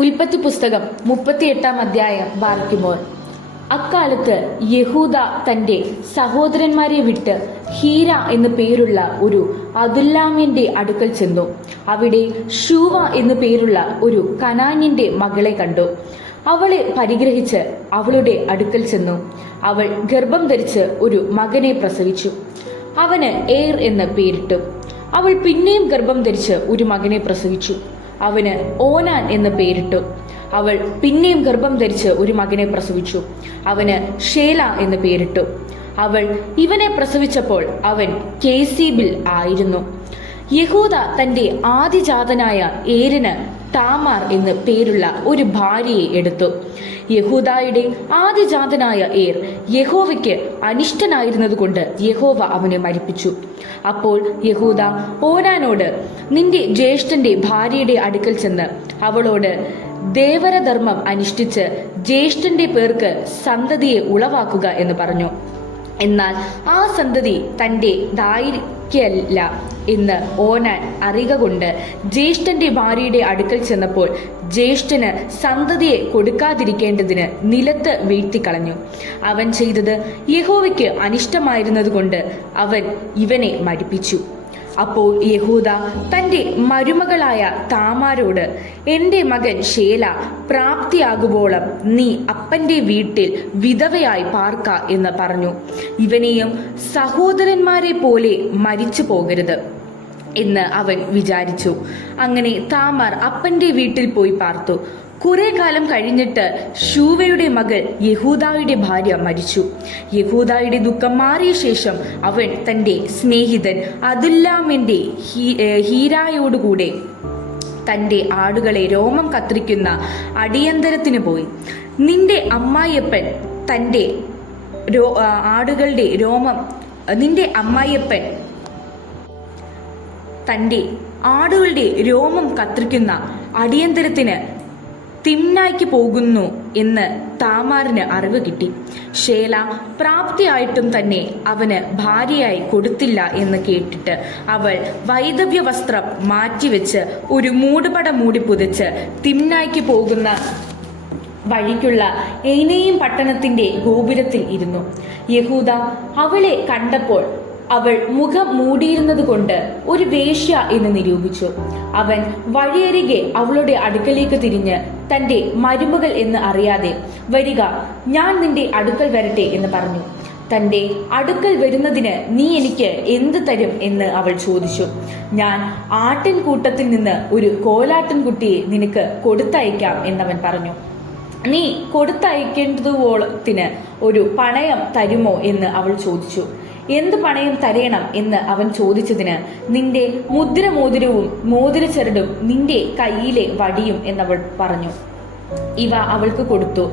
ഉൽപ്പത്തി പുസ്തകം 38 അധ്യായം വായിക്കുമ്പോൾ, അക്കാലത്ത് യഹൂദ തന്റെ സഹോദരന്മാരെ വിട്ട് ഹീര എന്നു പേരുള്ള ഒരു അദുല്ലാമ്യന്റെ അടുക്കൽ ചെന്നു. അവിടെ ഷൂവ എന്നു പേരുള്ള ഒരു കനാന്യന്റെ മകളെ കണ്ടു. അവളെ പരിഗ്രഹിച്ച് അവളുടെ അടുക്കൽ ചെന്നു. അവൾ ഗർഭം ധരിച്ച് ഒരു മകനെ പ്രസവിച്ചു. അവന് ഏർ എന്ന് പേരിട്ടു. അവൾ പിന്നെയും ഗർഭം ധരിച്ച് ഒരു മകനെ പ്രസവിച്ചു. അവന് ഓനാൻ എന്ന് പേരിട്ടു. അവൾ പിന്നെയും ഗർഭം ധരിച്ച് ഒരു മകനെ പ്രസവിച്ചു. അവന് ഷേല എന്ന് പേരിട്ടു. അവൾ ഇവനെ പ്രസവിച്ചപ്പോൾ അവൻ കേസീബിൽ ആയിരുന്നു. യഹൂദ തന്റെ ആദിജാതനായ ഏരിന് താമാർ എന്ന് പേരുള്ള ഒരു ഭാര്യയെ എടുത്തു. യഹൂദായുടെ ആദിജാതനായ ഏർ യഹോവയ്ക്ക് അനിഷ്ടനായിരുന്നത് കൊണ്ട് യഹോവ അവനെ മരിപ്പിച്ചു. അപ്പോൾ യഹൂദ ഓനാനോട്, നിന്റെ ജ്യേഷ്ഠന്റെ ഭാര്യയുടെ അടുക്കൽ ചെന്ന് അവളോട് ദേവരധർമ്മം അനുഷ്ഠിച്ച് ജ്യേഷ്ഠന്റെ പേർക്ക് സന്തതിയെ ഉളവാക്കുക എന്ന് പറഞ്ഞു. എന്നാൽ ആ സന്തതി തന്റെ ദായിരിക്കല്ല എന്ന് ഓനാൻ അറിയുക കൊണ്ട് ജ്യേഷ്ഠന്റെ ഭാര്യയുടെ അടുക്കൽ ചെന്നപ്പോൾ ജ്യേഷ്ഠന് സന്തതിയെ കൊടുക്കാതിരിക്കേണ്ടതിന് നിലത്ത് വീഴ്ത്തിക്കളഞ്ഞു. അവൻ ചെയ്തത് യഹോവയ്ക്ക് അനിഷ്ടമായിരുന്നതുകൊണ്ട് അവൻ ഇവനെ മരിപ്പിച്ചു. അപ്പോൾ യഹൂദ തന്റെ മരുമകളായ താമാരോട്, എന്റെ മകൻ ഷേല പ്രാപ്തിയാകുവോളം നീ അപ്പന്റെ വീട്ടിൽ വിധവയായി പാർക്ക എന്ന് പറഞ്ഞു. ഇവനെയും സഹോദരന്മാരെ പോലെ മരിച്ചു പോകരുത് എന്ന് അവൻ വിചാരിച്ചു. അങ്ങനെ താമാർ അപ്പന്റെ വീട്ടിൽ പോയി പാർത്തു. കുറെ കാലം കഴിഞ്ഞിട്ട് ഷൂവയുടെ മകൾ യഹൂദായുടെ ഭാര്യ മരിച്ചു. യഹൂദായുടെ ദുഃഖം മാറിയ ശേഷം അവൻ തന്റെ സ്നേഹിതൻ അദുല്ലാമിന്റെ ഹീരായോടുകൂടെ തന്റെ ആടുകളെ രോമം കത്തിരിക്കുന്ന അടിയന്തരത്തിന് പോയി. നിന്റെ അമ്മായിയപ്പൻ തന്റെ ആടുകളുടെ രോമം കത്തിരിക്കുന്ന അടിയന്തരത്തിന് തിമ്നായ്ക്ക് പോകുന്നു എന്ന് താമാറിന് അറിവ് കിട്ടി. ഷേല പ്രാപ്തിയായിട്ടും തന്നെ അവന് ഭാര്യയായി കൊടുത്തില്ല എന്ന് കേട്ടിട്ട് അവൾ വൈദവ്യ വസ്ത്രം മാറ്റിവെച്ച് ഒരു മൂടുപട മൂടി പുതച്ച് തിമ്നായ്ക്ക് പോകുന്ന വഴിക്കുള്ള ഏനയും പട്ടണത്തിന്റെ ഗോപുരത്തിൽ ഇരുന്നു. യഹൂദ അവളെ കണ്ടപ്പോൾ അവൾ മുഖം മൂടിയിരുന്നത് കൊണ്ട് ഒരു വേശ്യ എന്ന് നിരൂപിച്ചു. അവൻ വഴിയരികെ അവളുടെ അടുക്കലേക്ക് തിരിഞ്ഞ് തന്റെ മരുമകൾ എന്ന് അറിയാതെ, വരിക, ഞാൻ നിന്റെ അടുക്കൽ വരട്ടെ എന്ന് പറഞ്ഞു. തന്റെ അടുക്കൽ വരുന്നതിന് നീ എനിക്ക് എന്ത് തരും എന്ന് അവൾ ചോദിച്ചു. ഞാൻ ആട്ടിൻകൂട്ടത്തിൽ നിന്ന് ഒരു കോലാട്ടിൻകുട്ടിയെ നിനക്ക് കൊടുത്തയക്കാം എന്നവൻ പറഞ്ഞു. നീ കൊടുത്തയക്കേണ്ടതുപോലത്തിന് ഒരു പണയം തരുമോ എന്ന് അവൾ ചോദിച്ചു. എന്ത് പണയം തരയണം എന്ന് അവൻ ചോദിച്ചതിന്, നിന്റെ മുദ്രമോതിരവും മോതിരച്ചരടും നിന്റെ കയ്യിലെ വടിയും എന്നവൾ പറഞ്ഞു. ഇവ അവൾക്ക് കൊടുത്തു.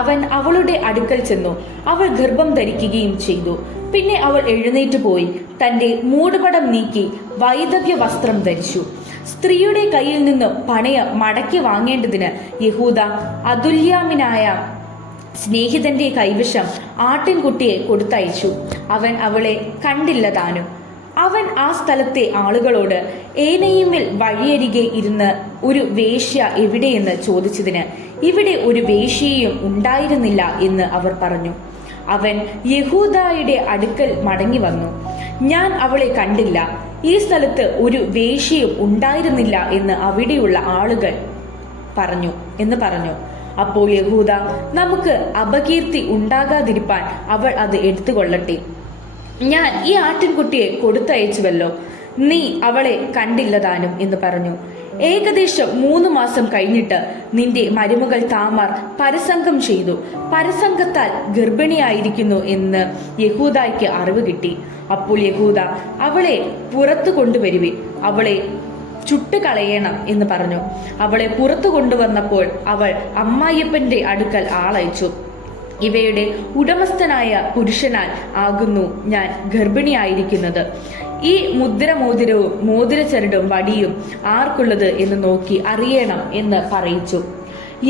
അവൻ അവളുടെ അടുക്കൽ ചെന്നു. അവൾ ഗർഭം ധരിക്കുകയും ചെയ്തു. പിന്നെ അവൾ എഴുന്നേറ്റ് പോയി തന്റെ മൂടുപടം നീക്കി വൈദവ്യ വസ്ത്രം ധരിച്ചു. സ്ത്രീയുടെ കയ്യിൽ നിന്ന് പണയം മടക്കി വാങ്ങേണ്ടതിന് യഹൂദ അദുല്ലാമിനായ സ്നേഹിതന്റെ കൈവശം ആട്ടിൻകുട്ടിയെ കൊടുത്തയച്ചു. അവൻ അവളെ കണ്ടില്ല താനും. അവൻ ആ സ്ഥലത്തെ ആളുകളോട്, ഏനയിമിൽ വഴിയരികെ ഇരുന്ന് ഒരു വേശ്യ എവിടെയെന്ന് ചോദിച്ചതിന്, ഇവിടെ ഒരു വേശ്യയും ഉണ്ടായിരുന്നില്ല എന്ന് അവർ പറഞ്ഞു. അവൻ യഹൂദായുടെ അടുക്കൽ മടങ്ങി വന്നു. ഞാൻ അവളെ കണ്ടില്ല, ഈ സ്ഥലത്ത് ഒരു വേശ്യയും ഉണ്ടായിരുന്നില്ല എന്ന് അവിടെയുള്ള ആളുകൾ പറഞ്ഞു. അപ്പോൾ യഹൂദ, നമുക്ക് അപകീർത്തി ഉണ്ടാകാതിരിപ്പാൻ അവൾ അത് എടുത്തുകൊള്ളട്ടെ. ഞാൻ ഈ ആട്ടിൻകുട്ടിയെ കൊടുത്തയച്ചുവല്ലോ, നീ അവളെ കണ്ടില്ല താനും എന്ന് പറഞ്ഞു. ഏകദേശം 3 മാസം കഴിഞ്ഞിട്ട് നിന്റെ മരുമകൾ താമാർ പരസംഗം ചെയ്തു. പരസംഗത്താൽ ഗർഭിണിയായിരിക്കുന്നു എന്ന് യഹൂദായ്ക്ക് അറിവ് കിട്ടി. അപ്പോൾ യഹൂദ, അവളെ പുറത്തു കൊണ്ടുവരുവിൻ, അവളെ ചുട്ടുകളയണം എന്ന് പറഞ്ഞു. അവളെ പുറത്തു കൊണ്ടുവന്നപ്പോൾ അവൾ അമ്മായിയപ്പന്റെ അടുക്കൽ ആളയച്ചു. ഇവയുടെ ഉടമസ്ഥനായ പുരുഷനാൽ ആകുന്നു ഞാൻ ഗർഭിണിയായിരിക്കുന്നത്. ഈ മുദ്രമോതിരവും മോതിരച്ചരടും വടിയും ആർക്കുള്ളത് എന്ന് നോക്കി അറിയണം എന്ന് പറയിച്ചു.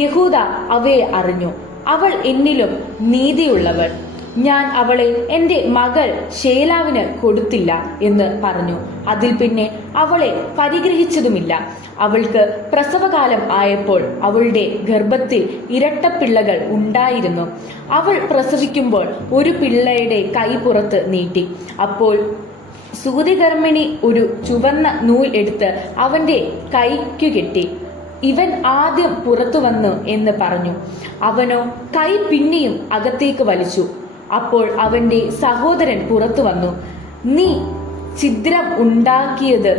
യഹൂദ അവയെ അറിഞ്ഞു. അവൾ എന്നിലും നീതിയുള്ളവൾ, ഞാൻ അവളെ എൻ്റെ മകൾ ഷേലാവിന് കൊടുത്തില്ല എന്ന് പറഞ്ഞു. അതിൽ പിന്നെ അവളെ പരിഗ്രഹിച്ചതുമില്ല. അവൾക്ക് പ്രസവകാലം ആയപ്പോൾ അവളുടെ ഗർഭത്തിൽ ഇരട്ടപ്പിള്ളകൾ ഉണ്ടായിരുന്നു. അവൾ പ്രസവിക്കുമ്പോൾ ഒരു പിള്ളയുടെ കൈ പുറത്ത് നീട്ടി. അപ്പോൾ സൂതികർമ്മിണി ഒരു ചുവന്ന നൂൽ എടുത്ത് അവന്റെ കൈക്കു കെട്ടി. ഇവൻ ആദ്യം പുറത്തു വന്നു എന്ന് പറഞ്ഞു. അവനോ കൈ പിന്നെയും അകത്തേക്ക് വലിച്ചു. അപ്പോൾ അവന്റെ സഹോദരൻ പുറത്തു വന്നു. നീ ഛിദ്രം ഉണ്ടാക്കിയത്